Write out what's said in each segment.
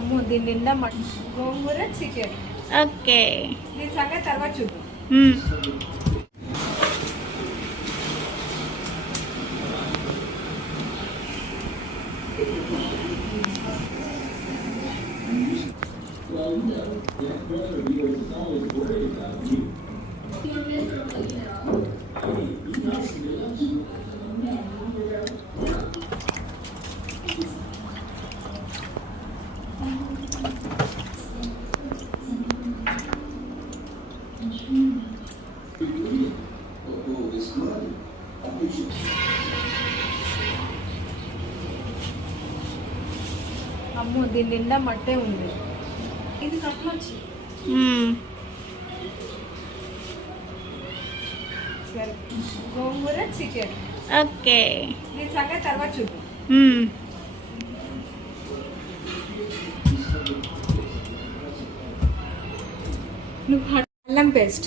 అమ్మో దీని నిండా గోంగూర చికెన్. ఓకే, దీని సంగతి తర్వాత చూద్దాం. అమ్మో దీని నిండా మట్టే ఉంది. ఇది కట్లొచ్చి సరే గోంగూర చికెన్. ఓకే, దీని సంగతి తర్వాత చూద్దాం. అల్లం పేస్ట్,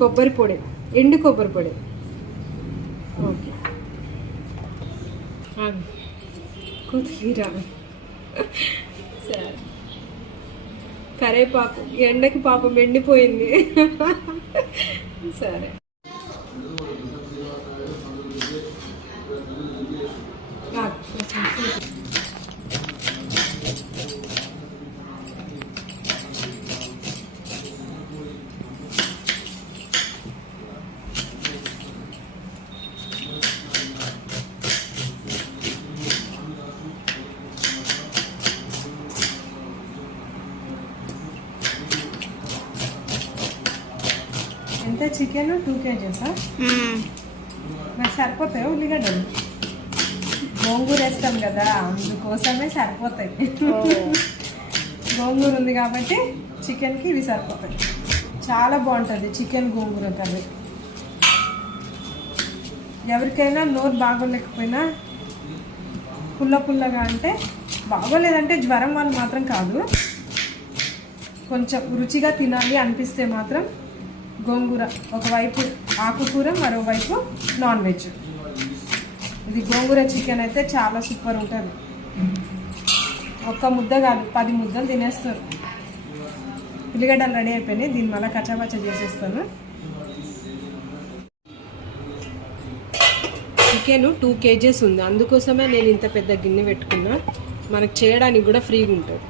కొబ్బరి పొడి, ఎండు కొబ్బరి పొడి, ఓకే, కొత్తిమీర, సరే కరేపాకు, ఎండకి పాపం ఎండిపోయింది. సరే ఎంత చికెన్ 2 kgs నాకు సరిపోతాయి. ఉల్లిగడ్డలు గోంగూర వేస్తాం కదా అందుకోసమే సరిపోతాయి. గోంగూర ఉంది కాబట్టి చికెన్కి ఇవి సరిపోతాయి. చాలా బాగుంటుంది చికెన్ గోంగూర కర్రీ. ఎవరికైనా నోరు బాగోలేకపోయినా పుల్లగా అంటే బాగోలేదంటే జ్వరం వాళ్ళు మాత్రం కాదు, కొంచెం రుచిగా తినాలి అనిపిస్తే మాత్రం గోంగూర ఒకవైపు ఆకుకూర మరోవైపు నాన్ వెజ్. ఇది గోంగూర చికెన్ అయితే చాలా సూపర్ ఉంటుంది. ఒక్క ముద్ద కాదు 10 ముద్దలు తినేస్తారు. ఉల్లిగడ్డలు రెడీ అయిపోయినాయి. దీన్ని మళ్ళీ కచ్చాపచ్చ చేసేస్తాను. చికెన్ 2 kgs ఉంది, అందుకోసమే నేను ఇంత పెద్ద గిన్నె పెట్టుకున్నా. మనకు చేయడానికి కూడా ఫ్రీగా ఉంటుంది.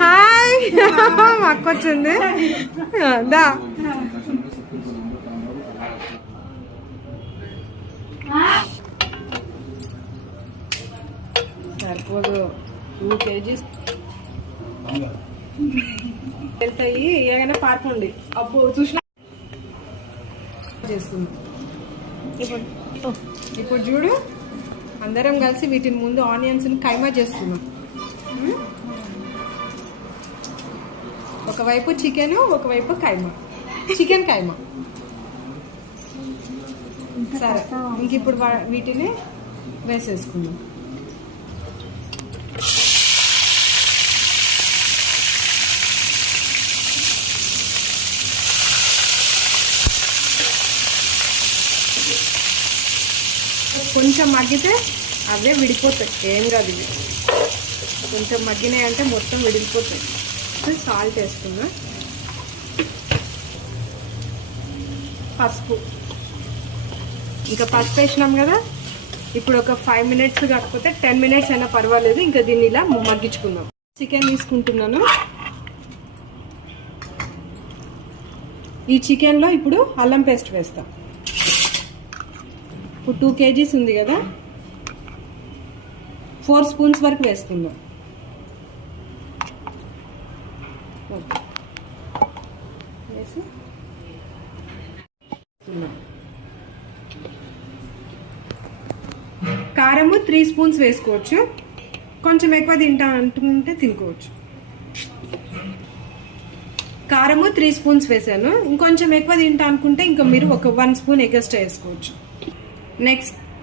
హాయ్ మా అక్క వచ్చింది. దా సరిపోదు 2 kgs వెళ్తాయి. ఏమైనా పార్పండి అప్పుడు చూసిన చేస్తుంది. ఇప్పుడు చూడు అందరం కలిసి వీటిని ముందు ఆనియన్స్ని కైమా చేస్తున్నాం. ఒకవైపు చికెన్ ఒకవైపు కైమా, చికెన్ కైమా. సరే ఇంక ఇప్పుడు వీటిని వేసేసుకుందాం. కొంచెం మగ్గితే అవే విడిపోతాయి, ఏం కాదు. ఇవి కొంచెం మగ్గినాయి అంటే మొత్తం విడిపోతాయి. సాల్ట్ వేస్తున్నా, పసుపు, ఇంకా పసుపు వేసినాం కదా. ఇప్పుడు ఒక 5 minutes కాకపోతే 10 minutes అయినా పర్వాలేదు. ఇంకా దీన్ని ఇలా మగ్గించుకుందాం. చికెన్ తీసుకుంటున్నాను. ఈ చికెన్లో ఇప్పుడు అల్లం పేస్ట్ వేస్తాం. ఇప్పుడు 2 kgs ఉంది కదా, 4 spoons వరకు వేస్తున్నాం. వేసి కారము 3 spoons వేసుకోవచ్చు. కొంచెం ఎక్కువ తింటా అంటుంటే తినుకోవచ్చు. కారము 3 spoons వేసాను. ఇంకొంచెం ఎక్కువ తింటా అనుకుంటే ఇంకా మీరు ఒక 1 spoon ఎగస్ట్రా వేసుకోవచ్చు.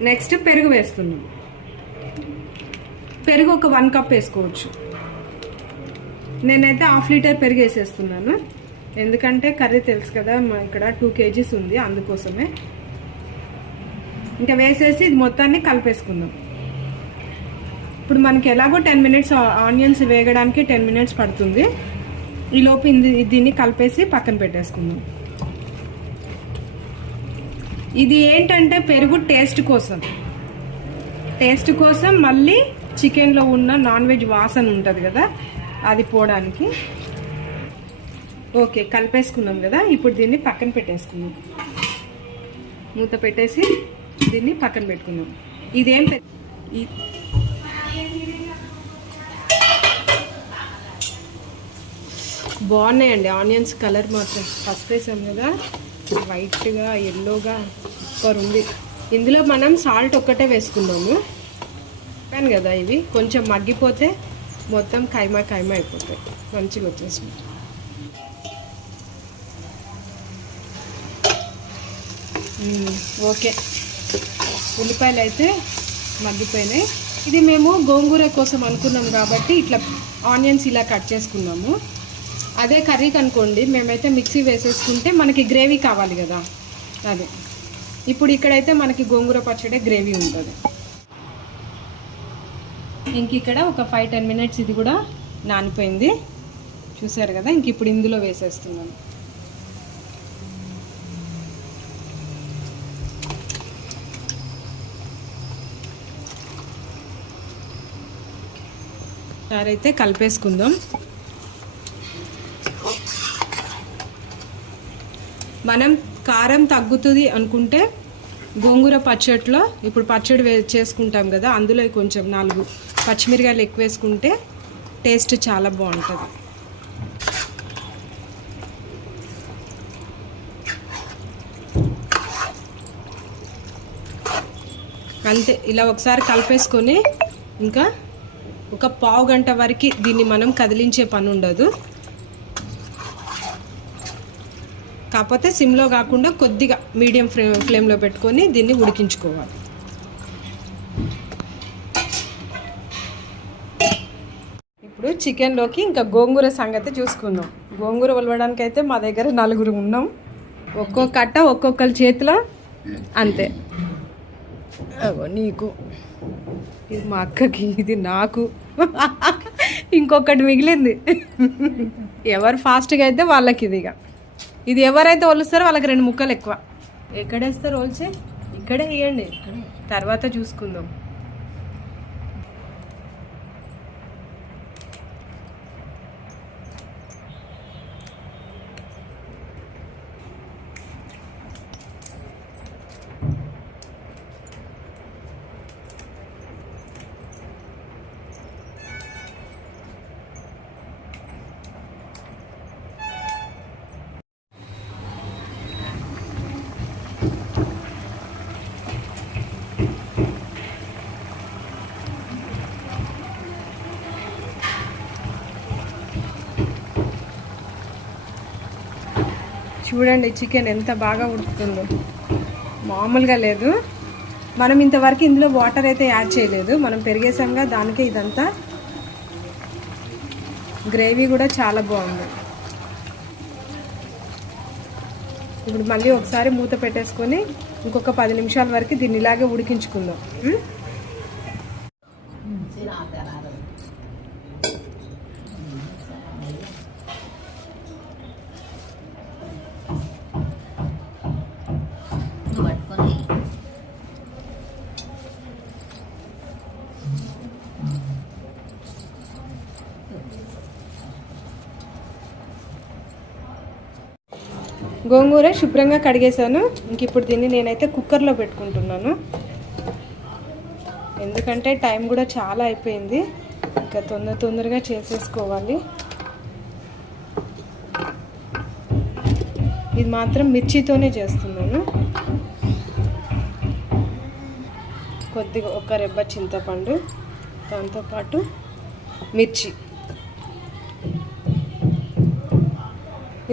నెక్స్ట్ పెరుగు వేస్తున్నాం. పెరుగు ఒక 1 cup వేసుకోవచ్చు. నేనైతే 1/2 liter పెరుగు వేసేస్తున్నాను, ఎందుకంటే కర్రీ తెలుసు కదా ఇక్కడ 2 kgs ఉంది, అందుకోసమే. ఇంకా వేసేసి ఇది మొత్తాన్ని కలిపేసుకుందాం. ఇప్పుడు మనకి ఎలాగో 10 మినిట్స్ ఆనియన్స్ వేగడానికి 10 మినిట్స్ పడుతుంది. ఈలోపు దీన్ని కలిపేసి పక్కన పెట్టేసుకుందాం. ఇది ఏంటంటే పెరుగు టేస్ట్ కోసం మళ్ళీ చికెన్లో ఉన్న నాన్ వెజ్ వాసన ఉంటుంది కదా, అది పోవడానికి. ఓకే, కలిపేసుకున్నాం కదా. ఇప్పుడు దీన్ని పక్కన పెట్టేసుకుందాం. మూత పెట్టేసి దీన్ని పక్కన పెట్టుకుందాం. ఇదేం బాగున్నాయండి ఆనియన్స్. కలర్ మాత్రం ఫస్ట్ వేసాం కదా, వైట్గా ఎల్లోగా సూపర్ ఉంది. ఇందులో మనం సాల్ట్ ఒక్కటే వేసుకున్నాము కానీ కదా, ఇవి కొంచెం మగ్గిపోతే మొత్తం కైమా అయిపోతాయి, మంచిగా వచ్చేసి. ఓకే, ఉల్లిపాయలు అయితే మగ్గిపోయినాయి. ఇది మేము గోంగూర కోసం అనుకున్నాం కాబట్టి ఇట్లా ఆనియన్స్ ఇలా కట్ చేసుకున్నాము. అదే కర్రీకి అనుకోండి మేమైతే మిక్సీ వేసేసుకుంటే మనకి గ్రేవీ కావాలి కదా, అదే. ఇప్పుడు ఇక్కడైతే మనకి గోంగూర పచ్చడి గ్రేవీ ఉంటుంది. ఇంక ఇక్కడ ఒక 5-10 మినిట్స్ ఇది కూడా నానిపోయింది, చూసారు కదా. ఇంక ఇప్పుడు ఇందులో వేసేస్తున్నాను. అయితే కలిపేసుకుందాం. మనం కారం తగ్గుతుంది అనుకుంటే గోంగూర పచ్చడిలో ఇప్పుడు పచ్చడి చేసుకుంటాం కదా, అందులో కొంచెం 4 పచ్చిమిరకాయలు ఎక్కువ వేసుకుంటే టేస్ట్ చాలా బాగుంటుంది. అంతే, ఇలా ఒకసారి కలిపేసుకొని ఇంకా ఒక పావు గంట వరకు దీన్ని మనం కదిలించే పని ఉండదు. కాకపోతే సిమ్లో కాకుండా కొద్దిగా మీడియం ఫ్లేమ్లో పెట్టుకొని దీన్ని ఉడికించుకోవాలి. ఇప్పుడు చికెన్లోకి ఇంకా గోంగూర సంగతి చూసుకుందాం. గోంగూర వలవడానికి అయితే మా దగ్గర 4 ఉన్నాం. ఒక్కొక్క కట్ట ఒక్కొక్కరి చేతిలో అంతే. అగో నీకు, ఇది మా అక్కకి, ఇది నాకు, ఇంకొకటి మిగిలింది. ఎవరు ఫాస్ట్గా అయితే వాళ్ళకి ఇది ఎవరైతే ఒలుస్తారో వాళ్ళకి 2 ముక్కలు ఎక్కువ. ఎక్కడేస్తారు ఒలిచి? ఇక్కడే వేయండి, తర్వాత చూసుకుందాం. చూడండి చికెన్ ఎంత బాగా ఉడుకుతుందో, మామూలుగా లేదు. మనం ఇంతవరకు ఇందులో వాటర్ అయితే యాడ్ చేయలేదు, మనం పెరిగేసాంగా, దానికే ఇదంతా. గ్రేవీ కూడా చాలా బాగుంది. ఇప్పుడు మళ్ళీ ఒకసారి మూత పెట్టేసుకొని ఇంకొక 10 నిమిషాల వరకు దీన్ని ఇలాగే ఉడికించుకుందాం. గోంగూర శుభ్రంగా కడిగేసాను. ఇంక ఇప్పుడు దీన్ని నేనైతే కుక్కర్లో పెట్టుకుంటున్నాను, ఎందుకంటే టైం కూడా చాలా అయిపోయింది. ఇంకా తొందరగా చేసేసుకోవాలి. ఇది మాత్రం మిర్చితోనే చేస్తున్నాను. కొద్దిగా ఒక రెబ్బ చింతపండు, దాంతోపాటు మిర్చి.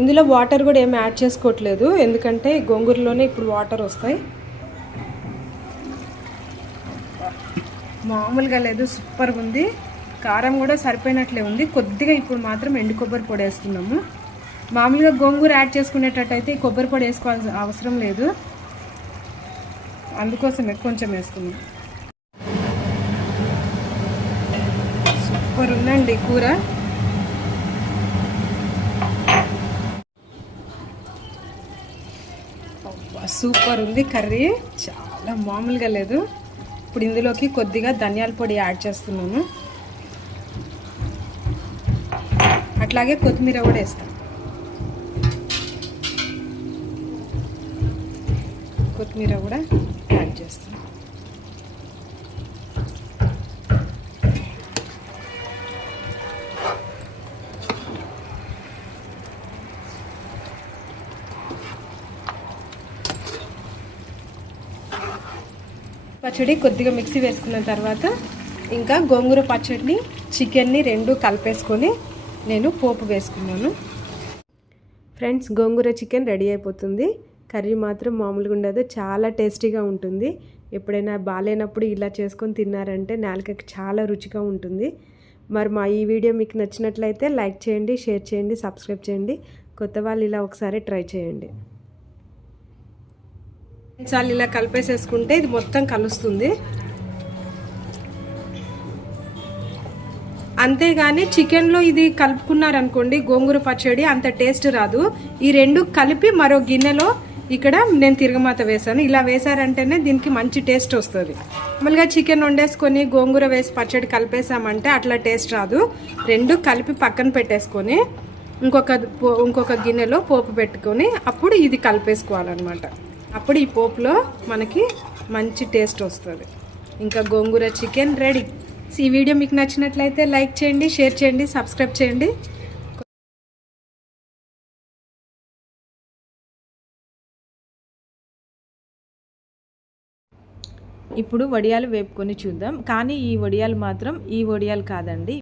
ఇందులో వాటర్ కూడా ఏమి యాడ్ చేసుకోవట్లేదు, ఎందుకంటే గోంగూరలోనే ఇప్పుడు వాటర్ వస్తాయి. మామూలుగా లేదు, సూపర్గా ఉంది. కారం కూడా సరిపోయినట్లే ఉంది. కొద్దిగా ఇప్పుడు మాత్రం ఎండు కొబ్బరి పొడి వేస్తున్నాము. మామూలుగా గోంగూర యాడ్ చేసుకునేటట్టయితే ఈ కొబ్బరి పొడి వేసుకోవాల్సిన అవసరం లేదు, అందుకోసమే కొంచెం వేస్తున్నాం. సూపర్ ఉందండి కూర. సూపర్ ఉంది కర్రీ, చాలా మామూలుగా లేదు. ఇప్పుడు ఇందులోకి కొద్దిగా ధనియాల పొడి యాడ్ చేస్తున్నాను, అట్లాగే కొత్తిమీర కూడా వేస్తాను. కొత్తిమీర కూడా యాడ్ చేస్తాను. పచ్చడి కొద్దిగా మిక్సీ వేసుకున్న తర్వాత ఇంకా గోంగూర పచ్చడిని చికెన్ని రెండు కలిపేసుకొని నేను పోపు వేసుకున్నాను. ఫ్రెండ్స్, గోంగూర చికెన్ రెడీ అయిపోతుంది. కర్రీ మాత్రం మామూలుగా ఉండదు, చాలా టేస్టీగా ఉంటుంది. ఎప్పుడైనా బాగాలేనప్పుడు ఇలా చేసుకొని తిన్నారంటే నాలుకకి చాలా రుచిగా ఉంటుంది. మరి మా ఈ వీడియో మీకు నచ్చినట్లయితే లైక్ చేయండి, షేర్ చేయండి, సబ్స్క్రైబ్ చేయండి. కొత్త వాళ్ళు ఇలా ఒకసారి ట్రై చేయండి. చాలు ఇలా కలిపేసేసుకుంటే ఇది మొత్తం కలుస్తుంది. అంతేగాని చికెన్లో ఇది కలుపుకున్నారనుకోండి గోంగూర పచ్చడి అంత టేస్ట్ రాదు. ఈ రెండు కలిపి మరో గిన్నెలో ఇక్కడ నేను తిరగమాత వేసాను. ఇలా వేసారంటేనే దీనికి మంచి టేస్ట్ వస్తుంది. మామూలుగా చికెన్ వండేసుకొని గోంగూర వేసి పచ్చడి కలిపేసామంటే అట్లా టేస్ట్ రాదు. రెండు కలిపి పక్కన పెట్టేసుకొని ఇంకొక గిన్నెలో పోపు పెట్టుకొని అప్పుడు ఇది కలిపేసుకోవాలన్నమాట. అప్పుడు ఈ పోపులో మనకి మంచి టేస్ట్ వస్తుంది. ఇంకా గోంగూర చికెన్ రెడీ. ఈ వీడియో మీకు నచ్చినట్లయితే లైక్ చేయండి, షేర్ చేయండి, సబ్స్క్రైబ్ చేయండి. ఇప్పుడు వడియాలు వేపుకొని చూద్దాం. కానీ ఈ వడియాలు మాత్రం ఈ వడియాలు కాదండి.